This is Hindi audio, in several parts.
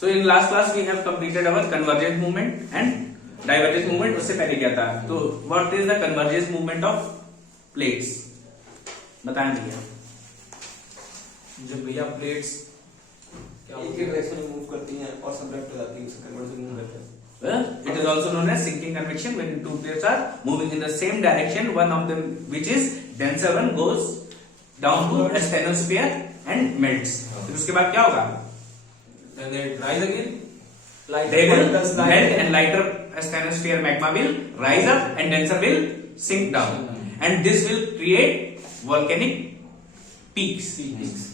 So in last class we have completed our convergence movement and divergence movement. उससे पहले क्या था? तो what is the convergence movement of plates? बताएं भैया। जब भैया प्लेट्स एक ही डायरेक्शन में मूव करती हैं और सबट्रैक्ट हो जाती है, उसे कन्वर्जन मूव कहते हैं। Well, it is also known as sinking convection when two plates are moving in the same direction. One of them, which is denser one, goes down to asthenosphere and melts. फिर उसके बाद क्या होगा? Then they rise again. They will melt and lighter asthenosphere magma will rise up and denser will sink down, and this will create volcanic peaks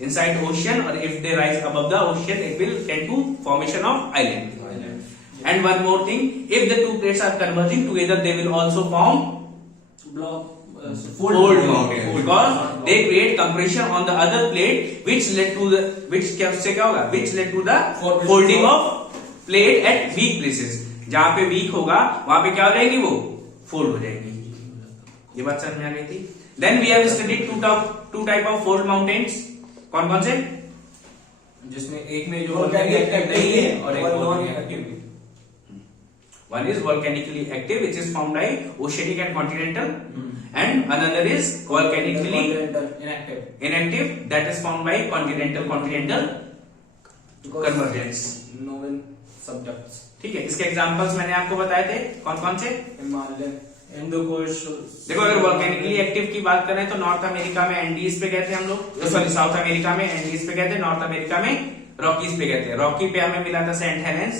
inside ocean, or if they rise above the ocean, it will tend to formation of island. And one more thing, if the two plates are converging together, they will also form fold mountains, because they create compression on the other plate, which led to the which led to the folding of plate at weak places. जहां पे weak होगा वहां पे क्या हो जाएगी, वो fold हो जाएगी। ये बात समझ में आ गई थी। Then we have studied two type of fold mountains. कौन कौन से? जिसमें एक में जो volcanic नहीं है और एक non active. One is volcanically active, which is formed by oceanic and continental, and another is volcanically inactive, that is formed by continental convergence. Known subducts. ठीक है, इसके एग्जांपल्स मैंने आपको बताए थे, कौन कौन से? हिमालय, हिंदुकुश। देखो, अगर वॉल्केनिकली एक्टिव की बात करें तो नॉर्थ अमेरिका में एंडीज पे कहते हैं हम लोग, सॉरी साउथ अमेरिका में एंडीज पे कहते हैं, नॉर्थ अमेरिका में रॉकीज पे कहते हैं। रॉकी पे हमें मिला था सेंट हेलेंस,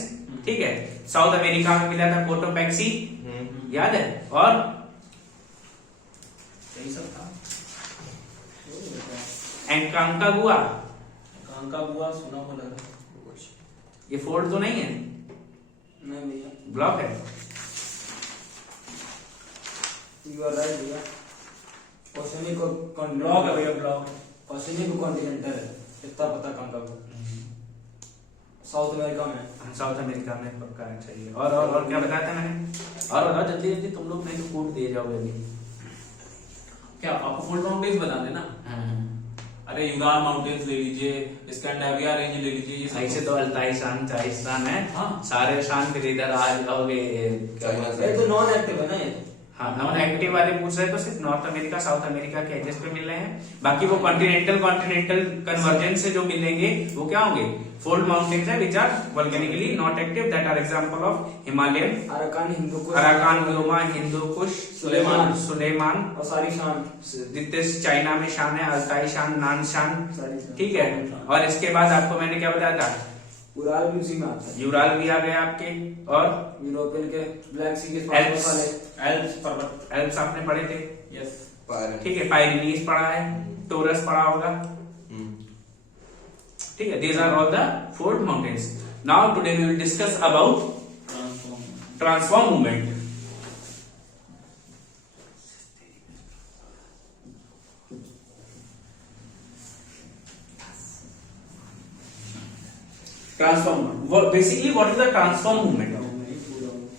ठीक है। साउथ अमेरिका में मिला था कोटोपैक्सी, याद है, और यही सब था। एंकांकागुआ सुना होगा। ये फोल्ड तो नहीं है, नहीं भैया, ब्लॉक है। यू आर राइट भैया, ओशियनिक ब्लॉक है भैया, ब्लॉक। ओशियनिक कॉन्टिनेंटल है, इतना पता कंकागुआ साउथ अमेरिका में। साउथ अमेरिका में पक्का है, चाहिए। और क्या बताया था मैंने? और बताओ जल्दी जल्दी, तुम लोग नहीं तो कोड दे जाओगे अभी। क्या आपको फोल्ड माउंटेन्स बताने ना? अरे यूराल माउंटेन्स ले लीजिए, स्कैंडिनेविया रेंज ले लीजिए, ये ऐसे तो अल्ताई शान चाइस्तान है। हाँ, सारे शान फिर इधर आ जाओगे। ये तो नॉन एक्टिव है ना। ये हाँ, नॉन एक्टिव वाले पूछ रहे तो सिर्फ नॉर्थ अमेरिका साउथ अमेरिका के एजेस पे मिल रहे हैं। बाकी वो कॉन्टिनेंटल कन्वर्जेंस से जो मिलेंगे वो क्या होंगे? फोल्ड माउंटेन्स है, which are volcanically not active, that are example of Himalayan, Arakan, Yoma, Hindukush, Sulaiman और सारी शान। जितने चाइना में शान है, अल्ताई शान, नान शान, ठीक है। और इसके बाद आपको मैंने क्या बताया था? यूराल भी उसी में आता है। यूराल भी आ गए आपके, और यूरोपियन के ब्लैक सी के एल्प्स आपने पढ़े थे, यस, ठीक है। पाइरेनीज पढ़ा है, टोरस पढ़ा होगा, ठीक है। These are all the fold mountains. Now today we will discuss about transform movement. Basically, what is the transform movement?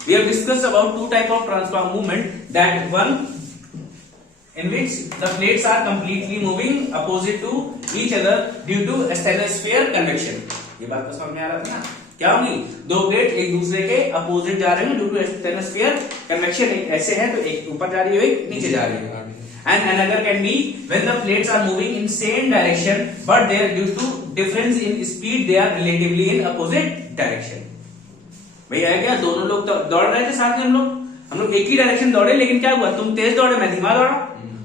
We have discussed about two type of transform movement. That one in which the plates are completely moving opposite to each other due to asthenosphere convection. ये बात तो समझ में आ रहा था ना? क्या होगी? दो प्लेट एक दूसरे के अपोजिट जा रहे हैं ड्यू टू asthenosphere convection। एक ऐसे है तो एक ऊपर जा रही है, एक नीचे जा रही है। And another can be when the plates are moving in same direction, but they are due to difference in speed, they are relatively in opposite direction. भैया है क्या? दोनों लोग तो दौड़ रहे थे साथ में, हम लोग एक ही डायरेक्शन दौड़े, लेकिन क्या हुआ? तुम तेज दौड़े, मैं धीमा दौड़ा,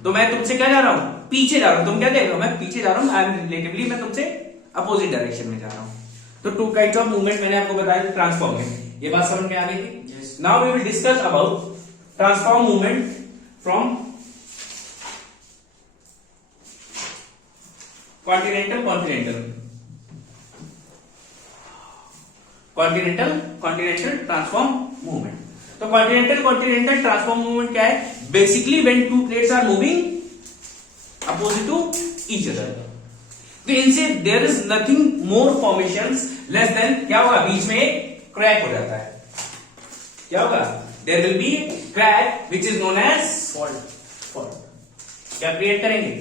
तो मैं तुमसे क्या जा रहा हूँ? पीछे जा रहा हूँ। तुम क्या देख रहे हो? मैं पीछे जा रहा हूँ। आई एम रिलेटिवली, मैं तुमसे अपोजिट डायरेक्शन में जा रहा हूँ। तो टू काइंड्स ऑफ मूवमेंट मैंने आपको बताया, ट्रांसफॉर्म में। ये बात समझ में आ गई थी? Now we will discuss about transform movement from continental transform movement. तो कॉन्टिनेंटल ट्रांसफॉर्म मूवमेंट क्या है? Basically when two plates are moving opposite to each other, तो इनसे there is nothing more formations less than, क्या होगा? बीच में एक क्रैक हो जाता है। क्या होगा? There will be crack which is known as fault. क्या क्रिएट करेंगे?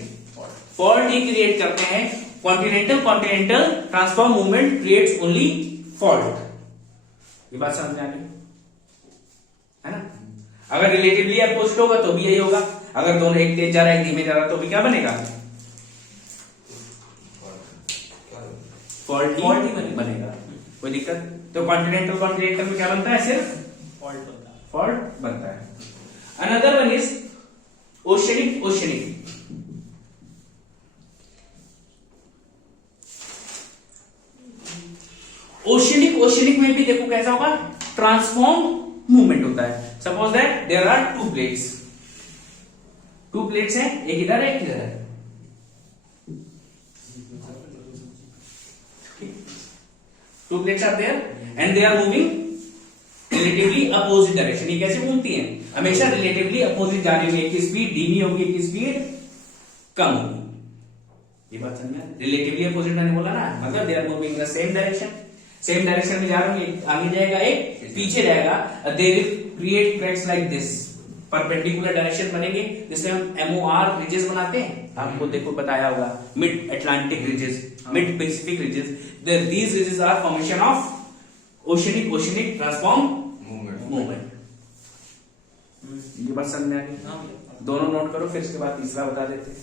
फॉल्ट ही क्रिएट करते हैं। Continental transform movement creates only fault. ये बात समझ में आ गई है ना? अगर रिलेटिवली अपोजिट होगा तो भी यही होगा। अगर दोनों एक तेज जा रहा है एक धीमे जा रहा है तो भी क्या बनेगा? फॉल्ट ही बनेगा। कोई दिक्कत? तो कॉन्टिनेंटल कॉन्टिनेंटल में क्या बनता है? सिर्फ फॉल्ट बनता है। Another one is oceanic oceanic. Oceanic oceanic में भी देखो कैसा होगा? ट्रांसफॉर्म मूवमेंट होता है। Suppose that there are two plates हैं, एक इधर है एक इधर है। Two plates are there and they are moving relatively opposite direction. ये कैसे घूमती हैं? हमेशा रिलेटिवली अपोजिट जा रही होगी। एक की स्पीड धीमी होगी, एक की स्पीड कम होगी। ये बात समझ में? रिलेटिवली अपोजिट मैंने बोला ना, मतलब they are moving the same direction. Same direction में जा रहे होंगे, आगे जाएगा एक पीछे जाएगा। They will create tracks like this, perpendicular direction बनेंगे जिससे हम MOR रिजेस बनाते हैं। आपको देखो बताया होगा, mid Atlantic ridges, mid Pacific ridges. These ridges are formation of oceanic oceanic transform movement. ये बात समझ में आ गई? दोनों नोट करो, फिर इसके बाद तीसरा बता देते हैं।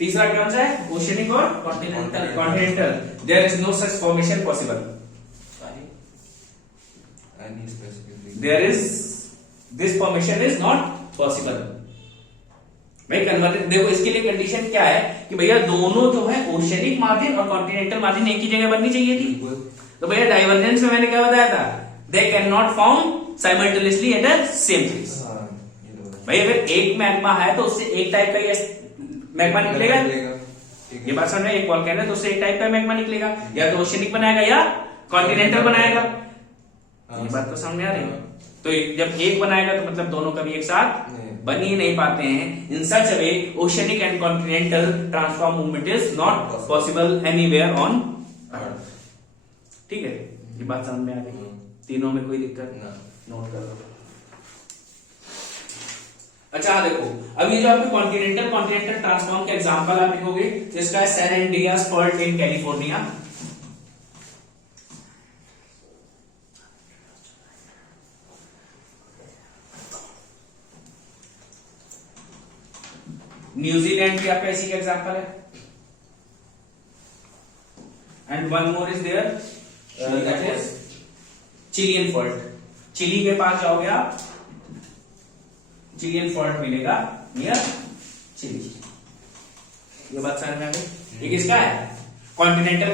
तीसरा कौन सा है? ओशनिक और continental. Continental, there is no such formation possible. There is this formation is not possible. भाई कन्वर्ट देखो, इसके लिए कंडीशन क्या है कि भैया दोनों जो है ओशनिक मार्जिन और कॉन्टिनेंटल मार्जिन एक ही जगह बननी चाहिए थी। तो भैया डाइवर्जेंस में मैंने क्या बताया था? They can not form simultaneously at a same place. भाई अगर एक मैग्मा है तो उससे एक टाइप का ये मैग्मा निकलेगा। ये बात समझ में? एक वॉल्केनो है तो उससे एक टाइप का मैग्मा निकलेगा, या तो ओशनिक बनाएगा या कॉन्टिनेंटल बनाएगा। ये बात तो समझ में आ रही है? तो जब एक बनाएगा तो मतलब दोनों कभी एक साथ बन ही नहीं पाते हैं। In such way oceanic and continental transform movement is not possible anywhere on earth. ठीक है, ये बात समझ में आ गई? तीनों में कोई दिक्कत नोट कर लो। अच्छा देखो, अब ये जो आपके कॉन्टिनेंटल ट्रांसफॉर्म के एग्जांपल आप लिखोगे, जिसका है San Andreas fault in California. New Zealand की आपका इसी का एग्जांपल है। And one more is there, that is Chilean fault. Chile के पास जाओगे आप, चिलियन फॉल्ट मिलेगा नियर चिली। ये बात समझ में आ गई? ये किसका है? कॉन्टिनेंटल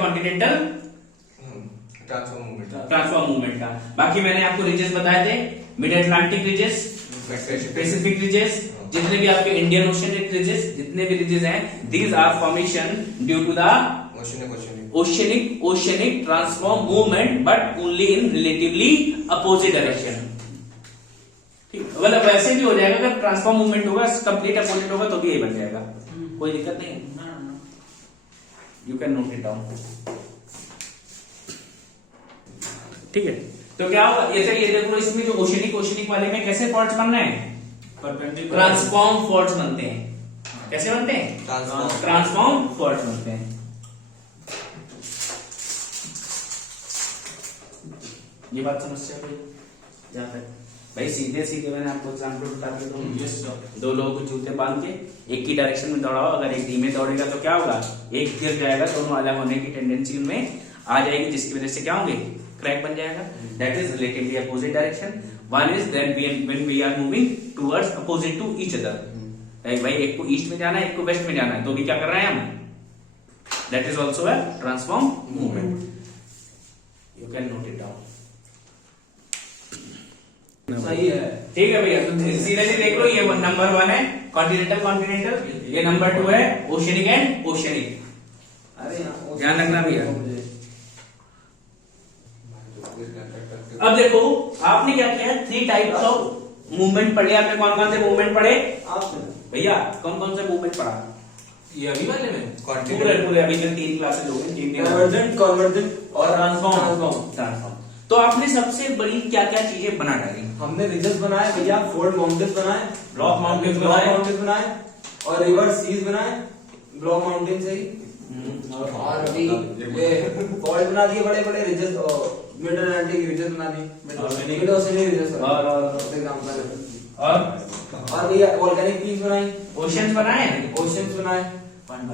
ट्रांसफॉर्म मूवमेंट का। बाकी मैंने आपको रिजेस बताए थे, mid Atlantic ridges, Pacific ridges, जितने भी आपके इंडियन ओशियन रिजेस, जितने भी रिजेस हैं, these are formation due to the oceanic transform movement, but only in relatively opposite direction. ठीक, मतलब वैसे भी हो जाएगा, अगर ट्रांसफॉर्म मूवमेंट होगा कंप्लीट अपोजिट होगा तो भी यही बन जाएगा, कोई दिक्कत नहीं है। You can note it down. ठीक है, तो क्या होगा? ये देखो, इसमें जो ओशियनिक वाले में कैसे फॉल्ट्स बन रहे हैं? ट्रांसफॉर्म फॉल्ट्स बनते हैं। कैसे बनते हैं? ट्रांसफॉर्म फॉल्ट्स बनते हैं। ये बात समस्या कोई जहां तक भाई सीधे मैंने आपको एग्जाम्पल बता दिया। दो लोगों को जूते बांध के एक ही डायरेक्शन में दौड़ाओ, अगर एक धीमे दौड़ेगा तो क्या होगा? एक गिर जाएगा, दोनों अलग होने की टेंडेंसी उनमें आ जाएगी, जिसकी वजह से क्या होंगे? क्रैक बन जाएगा। That is relatively opposite direction. One is then when we are moving towards opposite to each other. भाई एक को ईस्ट में जाना है, एक को वेस्ट में जाना है, तो भी क्या कर रहे हैं हम? That is also a transform movement. You can note it down. सही है, ठीक है भैया। तो सीधे देख लो, ये नंबर 1 है कॉन्टिनेंटल, ये नंबर 2 है ओशियनिक एंड ओशियनिक। अरे ध्यान रखना भैया। अब देखो, आपने क्या किया? 3 टाइप्स ऑफ मूवमेंट पढ़े आपने। कौन कौन से मूवमेंट पढ़े भैया? कौन कौन से मूवमेंट पढ़ा? ये अभी वाले में पूरे अभी तक 3 क्लासेस हो गई, 3 कन्वर्जेंट और ट्रांसफॉर्म। तो आपने सबसे बड़ी क्या क्या चीजें बना डाली? हमने रिजेस बनाए भैया, फोल्ड माउंटेन्स बनाए, ब्लॉक माउंटेन्स बनाए और रिवर्स सीज बनाए। ब्लॉक माउंटेन से ही और अभी ये फॉल्ट बना दिए बड़े बड़े रिजेस मिड अटलांटिक रिजेस बना दिए मिड ओशियनिक रिजेस और एग्जांपल और और भैया वोल्केनिक पीक्स बनाई ओशियंस बनाए हैं, ओशियंस बनाए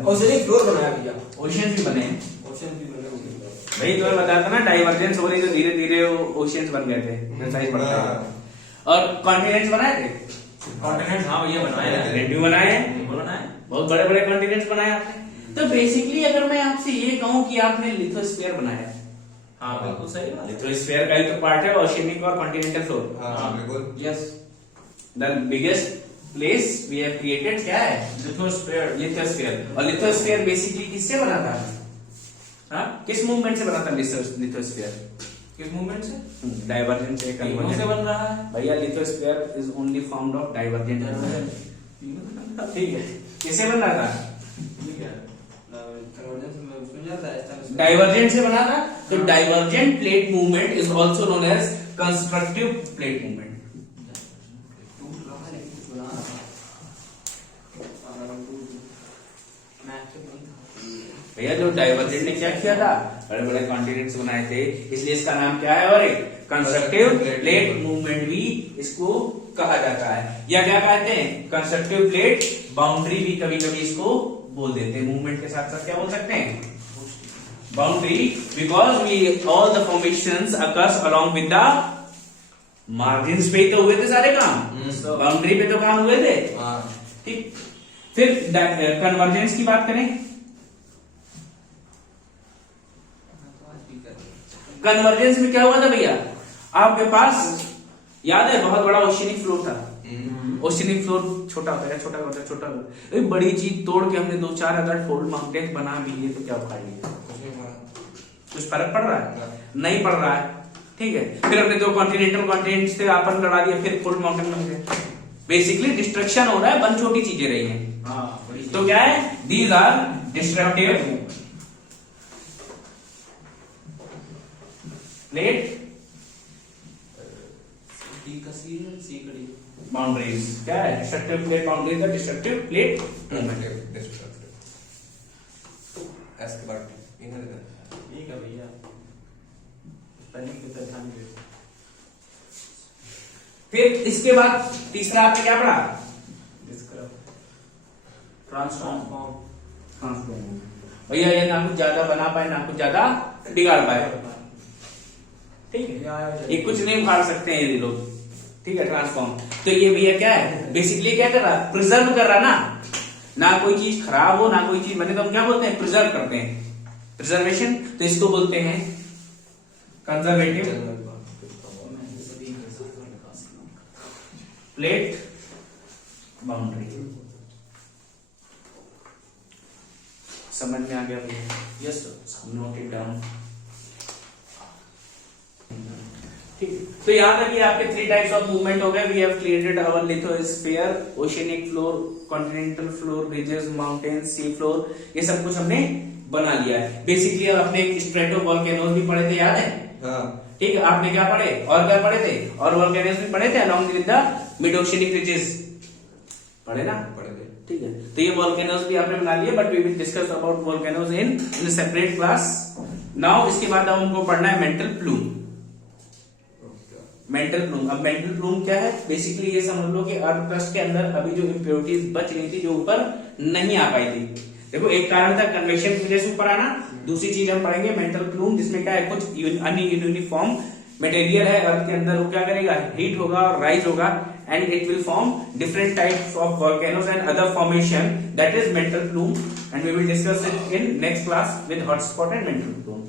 ओशियनिक फ्लोर बनाया भैया ओशियंस भी बने हैं। ओशियन भी बने होंगे भाई तुम्हें बताया था ना डाइवर्जेंस हो रही तो धीरे धीरे ओशियंस बन गए थे, वैसा ही पड़ता है। और कॉन्टिनेंट्स बनाए थे, कॉन्टिनेंट हाँ भैया बनाए हैं, रेडियो बनाए हैं, बिल्कुल बनाए हैं। बहुत बड़े बड़े कॉन्टिनेंट्स बनाए आपने। तो बेसिकली अगर मैं आपसे ये कहूं कि आपने लिथोस्फीयर बनाया है, हाँ बिल्कुल सही बात है। लिथोस्फीयर का ही तो पार्ट है ओशियनिक और कॉन्टिनेंटल फ्लोर। हाँ बिल्कुल yes the biggest place we have created क्या है? लिथोस्फीयर। लिथोस्फीयर। और लिथोस्फीयर बेसिकली किससे बना था? हाँ, किस मूवमेंट से बना था लिथोस्फीयर? किस मूवमेंट से? डाइवर्जेंट से, तीनों से कन्वर्जेंट। बन रहा है। भैया lithosphere is only found of divergent. ठीक है, किससे बन रहा था? ठीक है। कन्वर्जेंस में उसमें जाता है इस डाइवर्जेंट से बना था। तो divergent plate movement is also known as constructive plate movement. भैया जो डाइवर्जेंट ने क्या किया था, बड़े बड़े कॉन्टिनेंट्स बनाए थे, इसलिए इसका नाम क्या है? और एक कंस्ट्रक्टिव प्लेट मूवमेंट भी इसको कहा जाता है, या क्या कहते हैं? कंस्ट्रक्टिव प्लेट बाउंड्री भी कभी कभी इसको बोल देते हैं। मूवमेंट के साथ साथ क्या बोल सकते हैं? Boundary, because we all the formations occurs along with the margins पे ही तो हुए थे सारे काम, बाउंड्री पे तो काम हुए थे। हां ठीक, फिर कन्वर्जेंस की बात करें। कन्वर्जेंस में क्या हुआ था भैया? आपके पास याद है बहुत बड़ा ओशियनिक फ्लोर था। ओशियनिक फ्लोर छोटा होता है, छोटा होता है, छोटा होता है। बड़ी चीज तोड़ के हमने 2-4 अगर फोल्ड माउंटेन बना भी लिए तो क्या उखाड़ लिया? कुछ फर्क पड़ रहा है? नहीं पड़ रहा है। ठीक है, फिर हमने 2 कॉन्टिनेंट से आपन लड़ा दिया, फिर फुल माउंटेन बन गए। बेसिकली डिस्ट्रक्शन हो रहा है, बन छोटी चीजें रही हैं। हाँ तो क्या है? These are destructive plate boundaries. क्या है? डिस्ट्रक्टिव प्लेट बाउंड्रीज और डिस्ट्रक्टिव प्लेट मूवमेंट। ऐसे बात इधर इधर ठीक है भैया, स्पेलिंग पे ध्यान दे। फिर इसके बाद तीसरा आपने क्या पढ़ा? ट्रांसफॉर्म। भैया ये ना कुछ ज्यादा बना पाए ना कुछ ज्यादा बिगाड़ पाए। ठीक है, ये कुछ नहीं उखाड़ सकते हैं ये लोग। ठीक है, ट्रांसफॉर्म। तो ये भैया क्या है? बेसिकली क्या कर रहा है? प्रिजर्व कर रहा ना कोई चीज खराब हो ना कोई चीज बने, तो हम क्या बोलते हैं? प्रिजर्व करते हैं, प्रिजर्वेशन। तो इसको बोलते हैं कंजर्वेटिव प्लेट बाउंड्री। समझ में आ गया भैया? Yes sir. Note it down. ठीक, तो याद रखिए आपके 3 टाइप्स ऑफ मूवमेंट हो गए। We have created our lithosphere, oceanic floor, continental floor, ridges, mountains, sea floor, ये सब कुछ हमने बना लिया है। बेसिकली आपने एक स्ट्रेटो वोल्केनोज भी पढ़े थे, याद है? हाँ ठीक है, आपने क्या पढ़े और क्या पढ़े थे? और वोल्केनोज भी पढ़े थे along with the mid oceanic ridges, पढ़े ना? पढ़े थे। ठीक है, तो ये वोल्केनोज भी आपने बना लिए, but we will discuss about volcanoes in separate class. Now इसके बाद हमको पढ़ना है मेंटल प्लूम। Mantle plume. अब मेंटल प्लूम क्या है? बेसिकली ये समझ लो कि अर्थ क्रस्ट के अंदर अभी जो इम्प्योरिटीज बच रही थी, जो ऊपर नहीं आ पाई थी। देखो, एक कारण था कन्वेक्शन की वजह से ऊपर आना, दूसरी चीज हम पढ़ेंगे मेंटल प्लूम, जिसमें क्या है? कुछ अनयूनिफॉर्म मटेरियल है अर्थ के अंदर, वो क्या करेगा? हीट होगा और राइज होगा, and it will form different types of volcanoes and other formation, that is mantle plume, and we will discuss it in next class with hotspot and mantle plume.